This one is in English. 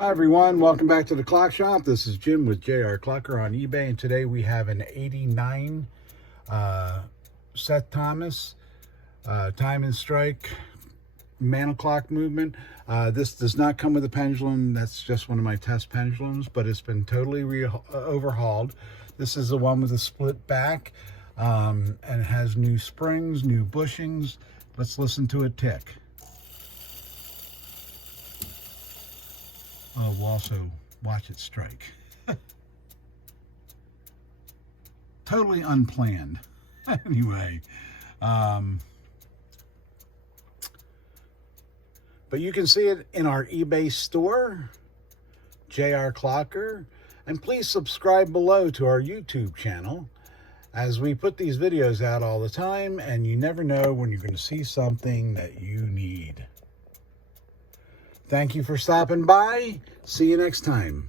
Hi everyone, welcome back to the Clock Shop. This is Jim with JR Clocker on eBay, and today we have an 89 Seth Thomas time and strike mantle clock movement. This does not come with a pendulum. That's just one of my test pendulums, but it's been totally overhauled. This is the one with a split back, and it has new springs, new bushings. Let's listen to it tick. Oh, we'll also watch it strike. Totally unplanned. Anyway, but you can see it in our eBay store, JR Clocker, and please subscribe below to our YouTube channel, as we put these videos out all the time, and you never know when you're going to see something that you need. Thank you for stopping by. See you next time.